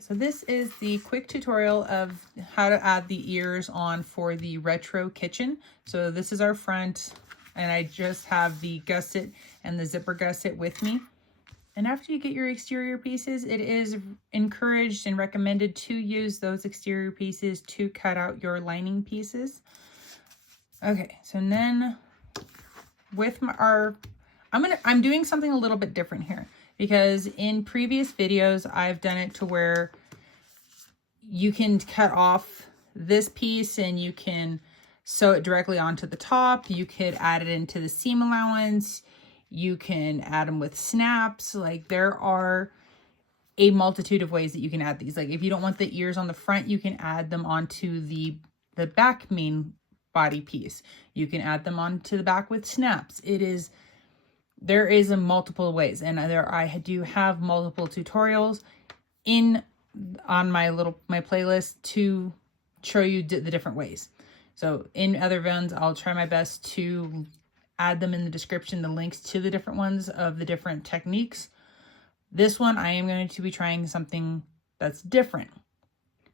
so this is the quick tutorial of how to add the ears on for the retro kitchen. So this is our front, and I just have the gusset and the zipper gusset with me. And after you get your exterior pieces, it is encouraged and recommended to use those exterior pieces to cut out your lining pieces. Okay, so then with I'm doing something a little bit different here, because in previous videos, I've done it to where you can cut off this piece and you can sew it directly onto the top. You could add it into the seam allowance. You can add them with snaps. Like, there are a multitude of ways that you can add these. Like, if you don't want the ears on the front, you can add them onto the back main body piece. You can add them onto the back with snaps. There is a multiple ways, and I do have multiple tutorials on my playlist to show you the different ways. So in other ones, I'll try my best to add them in the description, the links to the different ones of the different techniques. This one, I am going to be trying something that's different,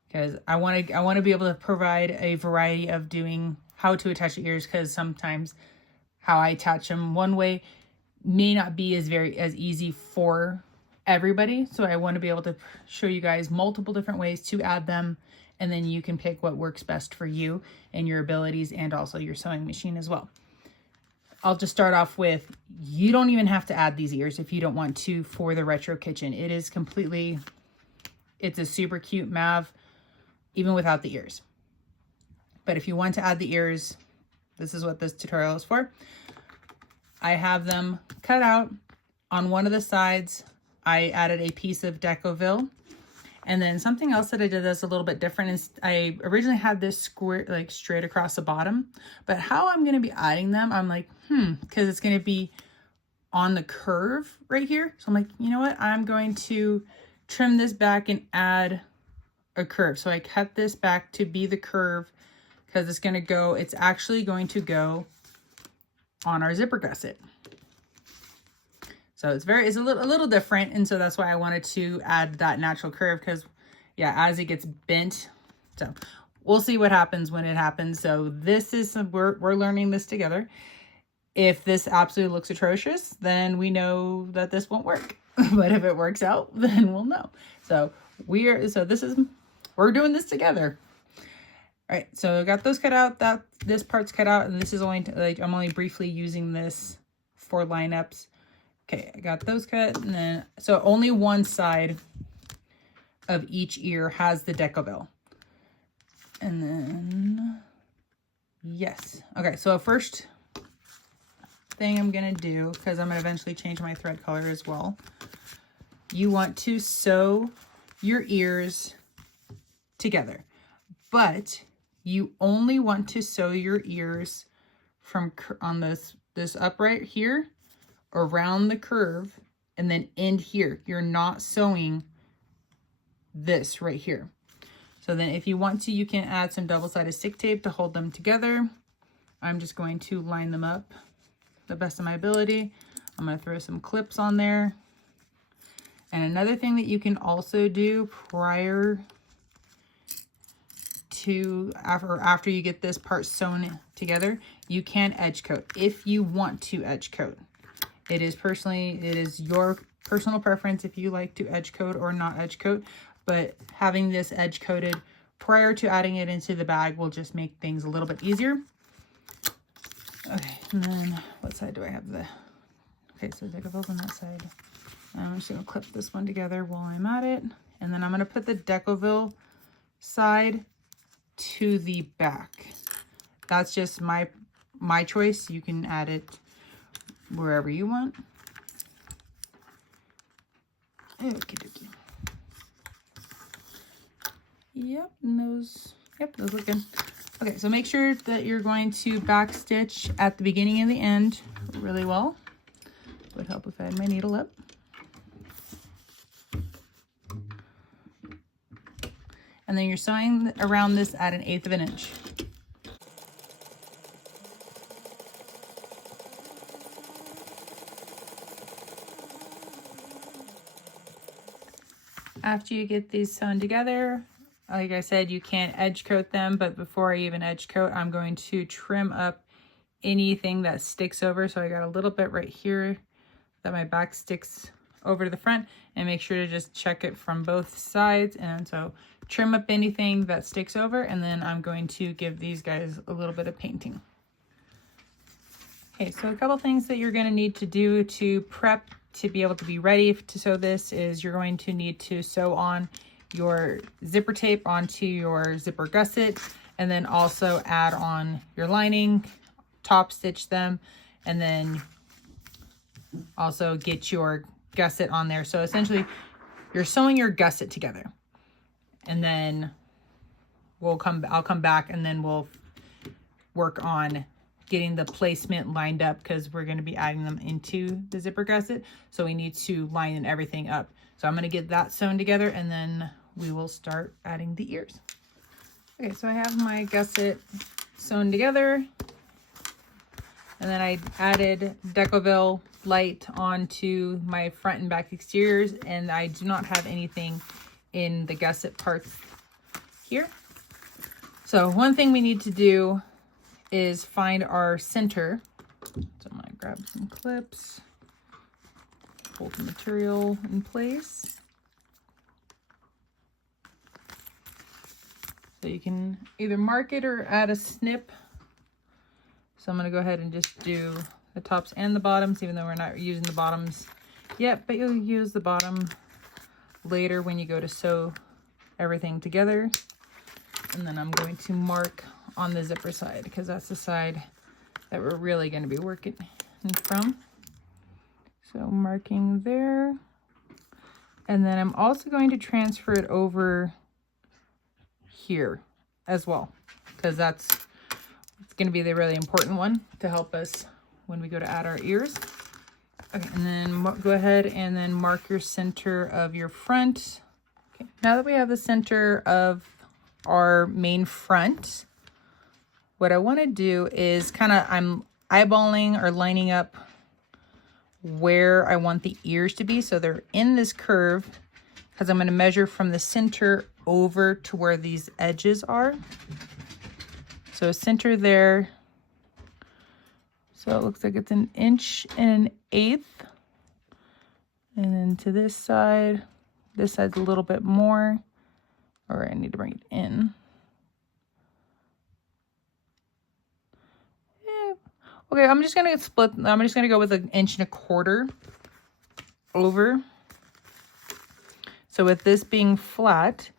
because I want to be able to provide a variety of doing how to attach the ears, because sometimes how I attach them one way may not be as easy for everybody. So I want to be able to show you guys multiple different ways to add them, and then you can pick what works best for you and your abilities, and also your sewing machine as well. I'll just start off with, you don't even have to add these ears if you don't want to for the retro kitchen. It's a super cute Mav, even without the ears. But if you want to add the ears, this is what this tutorial is for. I have them cut out. On one of the sides, I added a piece of Decoville. And then something else that I did that's a little bit different is I originally had this square, like straight across the bottom, but how I'm going to be adding them, I'm like, because it's going to be on the curve right here. So I'm like, you know what? I'm going to trim this back and add a curve. So I cut this back to be the curve, because it's actually going to go on our zipper gusset. So it's a little different, and so that's why I wanted to add that natural curve, because yeah, as it gets bent. So we'll see what happens when it happens. So this is we're learning this together. If this absolutely looks atrocious, then we know that this won't work. But if it works out, then we'll know. So we're doing this together. All right, so I got those cut out. This part's cut out, and this is only I'm only briefly using this for lineups. Okay, I got those cut, and then so only one side of each ear has the Decoville. And then yes. Okay, so first thing I'm gonna do, because I'm gonna eventually change my thread color as well, you want to sew your ears together, but you only want to sew your ears from on this upright here around the curve, and then end here. You're not sewing this right here. So then if you want to, you can add some double-sided stick tape to hold them together. I'm just going to line them up the best of my ability. I'm going to throw some clips on there. And another thing that you can also do prior to after you get this part sewn together, you can edge coat if you want to edge coat. It is your personal preference if you like to edge coat or not edge coat, but having this edge coated prior to adding it into the bag will just make things a little bit easier. Okay, and then what side do I have okay, so Decoville's on that side. I'm just gonna clip this one together while I'm at it. And then I'm gonna put the Decoville side to the back. That's just my choice. You can add it wherever you want. Okay. Yep, those look good. Okay, so make sure that you're going to back stitch at the beginning and the end really well. Would help if I had my needle up. And then you're sewing around this at 1/8 of an inch. after you get these sewn together, like I said, you can't edge coat them, but before I even edge coat, I'm going to trim up anything that sticks over. So I got a little bit right here that my back sticks over to the front, and make sure to just check it from both sides. And so trim up anything that sticks over, and then I'm going to give these guys a little bit of painting. Okay, so a couple things that you're going to need to do to prep to be able to be ready to sew this is you're going to need to sew on your zipper tape onto your zipper gusset, and then also add on your lining, top stitch them, and then also get your gusset on there. So essentially you're sewing your gusset together, and then I'll come back and then we'll work on getting the placement lined up, because we're going to be adding them into the zipper gusset. So we need to line everything up. So I'm going to get that sewn together, and then we will start adding the ears. Okay, so I have my gusset sewn together, and then I added Decoville light onto my front and back exteriors, and I do not have anything in the gusset parts here. So one thing we need to do is find our center. So I'm gonna grab some clips, hold the material in place. So you can either mark it or add a snip. So I'm gonna go ahead and just do the tops and the bottoms, even though we're not using the bottoms yet, but you'll use the bottom later when you go to sew everything together. And then I'm going to mark on the zipper side, because that's the side that we're really going to be working from. So marking there. And then I'm also going to transfer it over here as well, because it's going to be the really important one to help us when we go to add our ears. Okay, and then go ahead and then mark your center of your front. Okay, now that we have the center of our main front, what I want to do is I'm eyeballing or lining up where I want the ears to be. So they're in this curve, because I'm going to measure from the center over to where these edges are. So center there. So it looks like it's 1 1/8. And then to this side's a little bit more, or I need to bring it in. Yeah. Okay, I'm just gonna split. I'm just gonna go with 1 1/4 inches over. So with this being flat,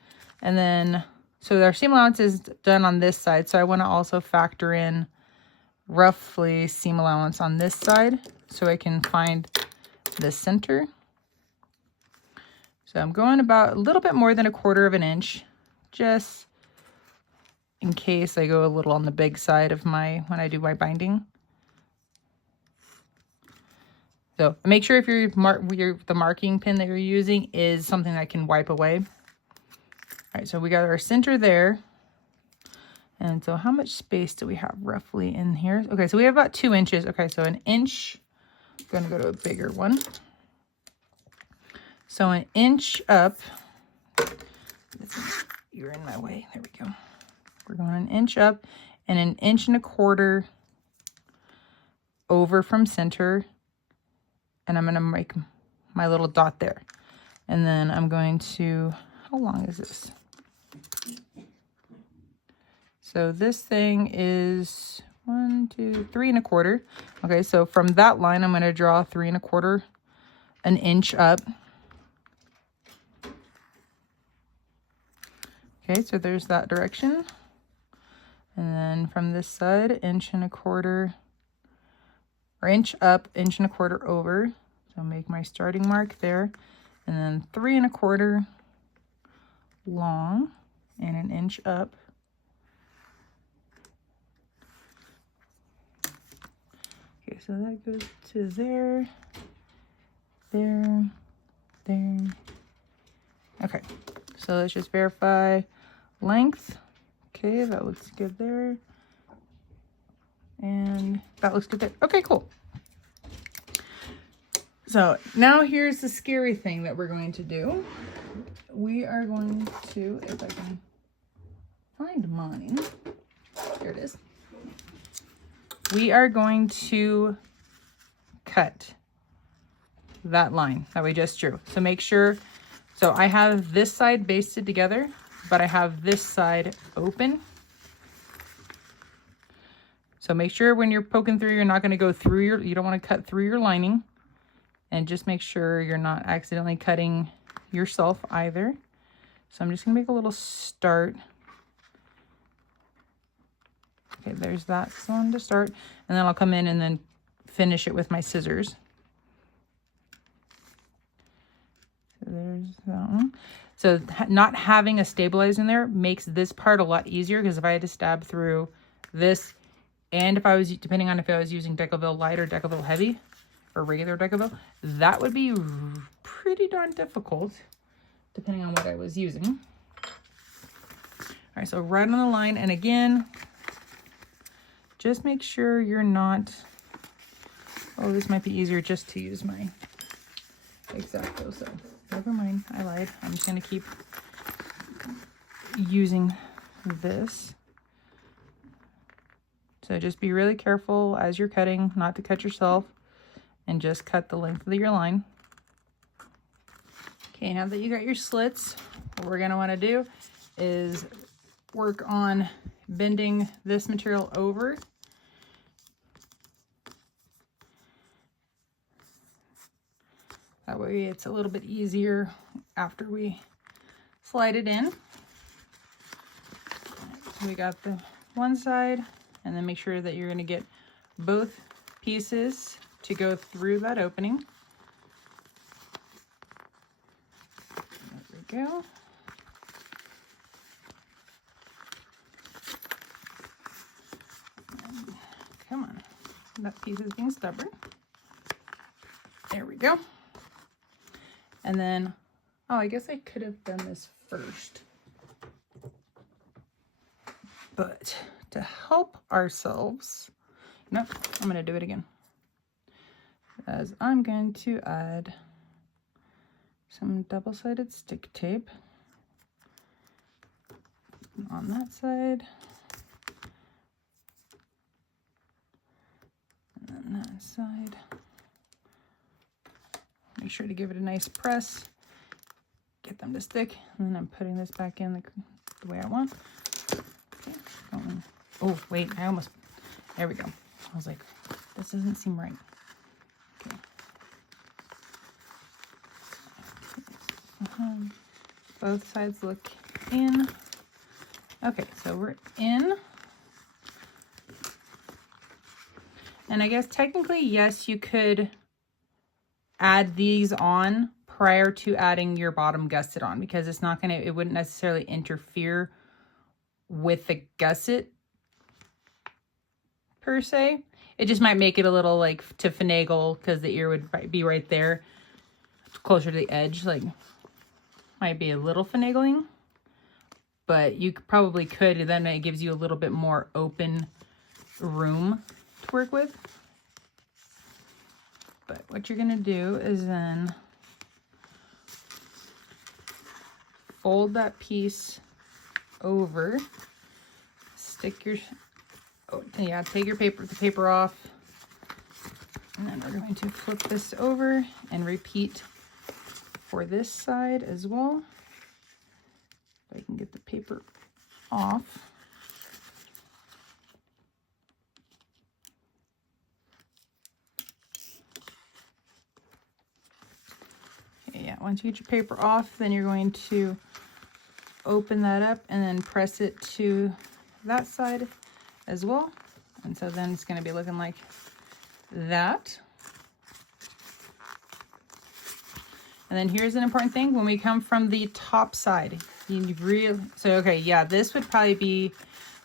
and then so our seam allowance is done on this side. So I want to also factor in roughly seam allowance on this side, so I can find the center. So I'm going about a little bit more than 1/4 inch, just in case I go a little on the big side of when I do my binding. So make sure if the marking pin that you're using is something that can wipe away. All right, so we got our center there. And so how much space do we have roughly in here? Okay, so we have about 2 inches. Okay, so 1 inch. I'm gonna go to a bigger one. So 1 inch up. You're in my way. There we go. We're going 1 inch up and 1 1/4 inches over from center. And I'm going to make my little dot there. And then I'm going to, how long is this? So this thing is 1, 2, 3 1/4. Okay, so from that line, I'm going to draw 3 1/4, 1 inch up. Okay, so there's that direction. And then from this side, 1 1/4 inches, or inch up, 1 1/4 inches over. So make my starting mark there. And then 3 1/4 long and 1 inch up. Okay, so that goes to there, there, there. Okay, so let's just verify length. Okay, that looks good there. And that looks good there. Okay, cool. So now here's the scary thing that we're going to do. we are going to, if I can find mine, there it is. We are going to cut that line that we just drew. So make sure, so I have this side basted together, but I have this side open. So make sure when you're poking through, you're not going to go through your, you don't want to cut through your lining, and just make sure you're not accidentally cutting yourself either. So I'm just going to make a little start. Okay, there's that one to start, and then I'll come in and then finish it with my scissors. So there's that one. So not having a stabilizer in there makes this part a lot easier, because if I had to stab through this, and if I was, depending on if I was using Decaville Light or Decaville Heavy or regular Decaville, that would be pretty darn difficult depending on what I was using. All right, so right on the line, and again, just make sure you're not, oh, this might be easier just to use my X-Acto, so never mind, I lied. I'm just gonna keep using this. So just be really careful as you're cutting, not to cut yourself, and just cut the length of your line. Okay, now that you got your slits, what we're gonna wanna do is work on bending this material over. That way it's a little bit easier after we slide it in. So we got the one side, and then make sure that you're going to get both pieces to go through that opening. There we go. And come on, that piece is being stubborn. There we go. And then, oh, I guess I could have done this first. But to help ourselves, nope, I'm going to do it again. As I'm going to add some double-sided stick tape on that side. And then that side. Make sure to give it a nice press. Get them to stick. And then I'm putting this back in the way I want. Okay. Oh, wait, I almost, there we go. I was like, this doesn't seem right. Okay. Both sides look in. Okay, so we're in. And I guess technically, yes, you could add these on prior to adding your bottom gusset on, because it's not going to, it wouldn't necessarily interfere with the gusset per se. It just might make it a little like to finagle, because the ear would be right there closer to the edge, like might be a little finagling, but you probably could, then it gives you a little bit more open room to work with. But what you're gonna do is then fold that piece over, stick your, oh yeah, take your paper, the paper off, and then we're going to flip this over and repeat for this side as well. If I can get the paper off. Yeah, once you get your paper off, then you're going to open that up and then press it to that side as well. And so then it's going to be looking like that. And then here's an important thing. When we come from the top side, you really, so okay, yeah, this would probably be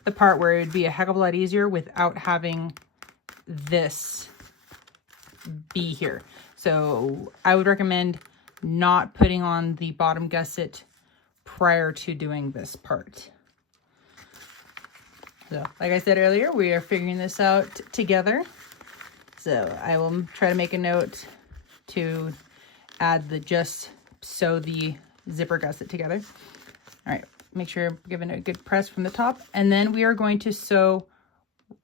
the part where it would be a heck of a lot easier without having this be here. So I would recommend not putting on the bottom gusset prior to doing this part. So like I said earlier, we are figuring this out together. So I will try to make a note to add the just so the zipper gusset together. All right, make sure you're giving it a good press from the top. And then we are going to sew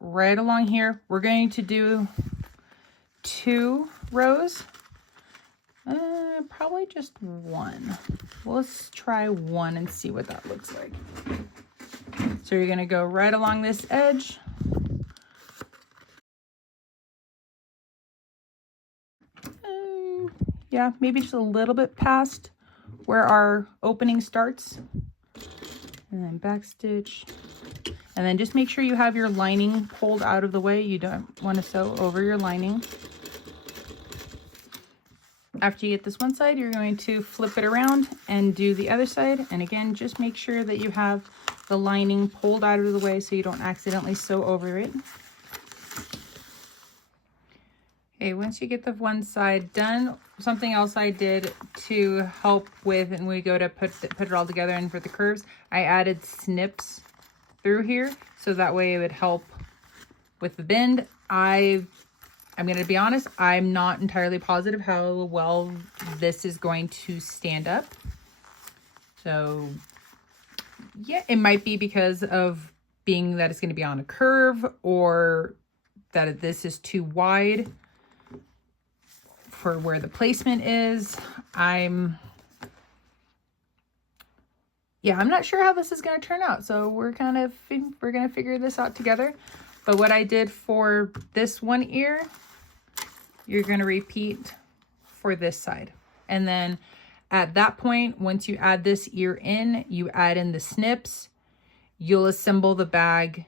right along here. We're going to do 2 rows. Probably just 1. Let's try 1 and see what that looks like. So you're going to go right along this edge. Yeah, maybe just a little bit past where our opening starts. And then back stitch. And then just make sure you have your lining pulled out of the way. You don't want to sew over your lining. After you get this one side, you're going to flip it around and do the other side. And again, just make sure that you have the lining pulled out of the way so you don't accidentally sew over it. Okay, once you get the one side done, something else I did to help with, and we go to put it all together, and for the curves, I added snips through here, so that way it would help with the bend. I'm going to be honest, I'm not entirely positive how well this is going to stand up. So yeah, it might be because of being that it's going to be on a curve, or that this is too wide for where the placement is. I'm not sure how this is going to turn out. So we're going to figure this out together. But what I did for this one ear, you're going to repeat for this side. And then at that point, once you add this ear in, you add in the snips, you'll assemble the bag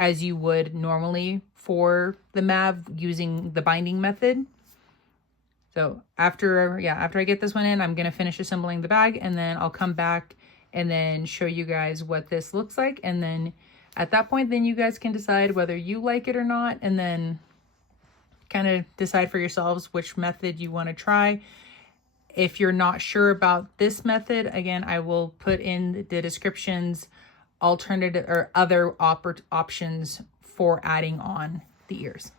as you would normally for the Mav using the binding method. So after I get this one in, I'm going to finish assembling the bag, and then I'll come back and then show you guys what this looks like. And then at that point, then you guys can decide whether you like it or not, and then kind of decide for yourselves which method you want to try. If you're not sure about this method, again, I will put in the descriptions alternative or other options for adding on the ears.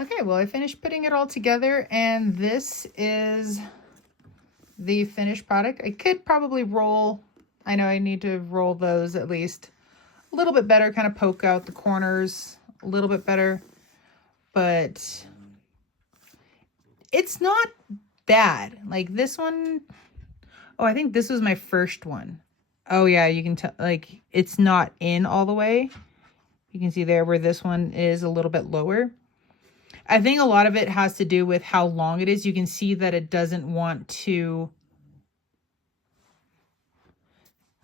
Okay, well, I finished putting it all together, and this is the finished product. I could probably roll, I know I need to roll those at least a little bit better, kind of poke out the corners a little bit better, but it's not bad. Like this one, oh, I think this was my first one. Oh yeah, you can tell, like, it's not in all the way. You can see there where this one is a little bit lower. I think a lot of it has to do with how long it is. You can see that it doesn't want to,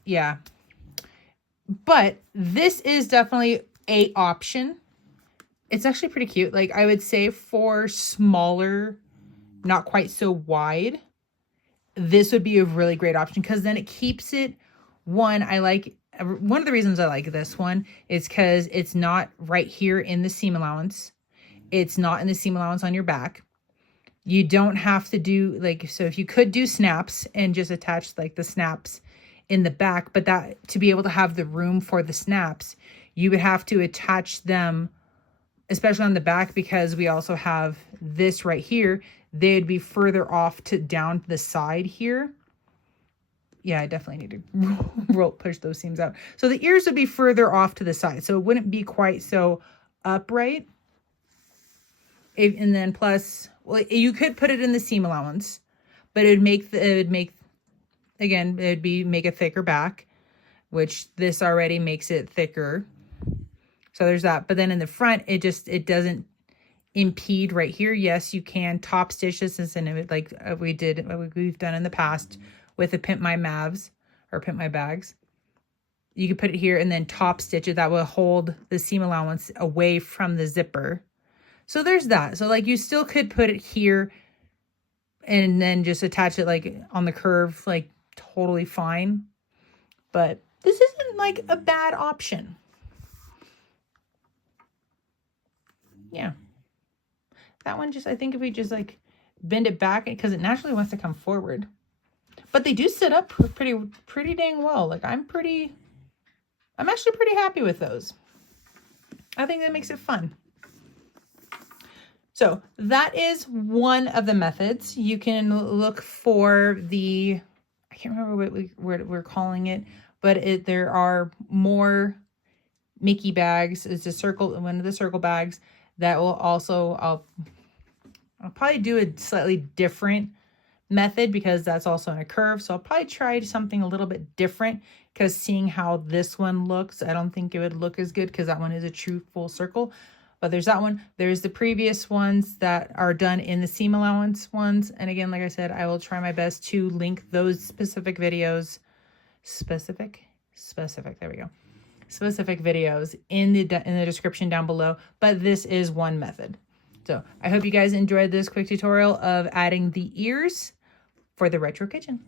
yeah. But this is definitely an option. It's actually pretty cute. Like, I would say for smaller, not quite so wide, this would be a really great option, because then it keeps it, one of the reasons I like this one is because it's not right here in the seam allowance. It's not in the seam allowance on your back. You don't have to do, like, so if you could do snaps and just attach like the snaps in the back, but that to be able to have the room for the snaps, you would have to attach them, especially on the back, because we also have this right here. They'd be further off to down the side here. Yeah, I definitely need to push those seams out. So the ears would be further off to the side, so it wouldn't be quite so upright. And then plus, well, you could put it in the seam allowance, but it would make a thicker back, which this already makes it thicker. So there's that. But then in the front, it doesn't impede right here. Yes, you can top stitch this, and like we've done in the past with the Pimp My Mavs or Pimp My Bags. You could put it here and then top stitch it. That will hold the seam allowance away from the zipper. So there's that. So like you still could put it here and then just attach it like on the curve, like totally fine. But this isn't like a bad option. Yeah. That one just, I think if we just like bend it back, because it naturally wants to come forward. But they do sit up pretty dang well. Like I'm actually pretty happy with those. I think that makes it fun. So that is one of the methods. You can look for the, I can't remember what we're calling it, but there are more Mickey bags. It's a circle, one of the circle bags that will also, I'll probably do a slightly different method because that's also in a curve. So I'll probably try something a little bit different because seeing how this one looks, I don't think it would look as good because that one is a true full circle. But there's that one. There's the previous ones that are done in the seam allowance ones. And again, like I said, I will try my best to link those specific videos, there we go. Specific videos in the description down below. But this is one method. So I hope you guys enjoyed this quick tutorial of adding the ears for the retro kitchen.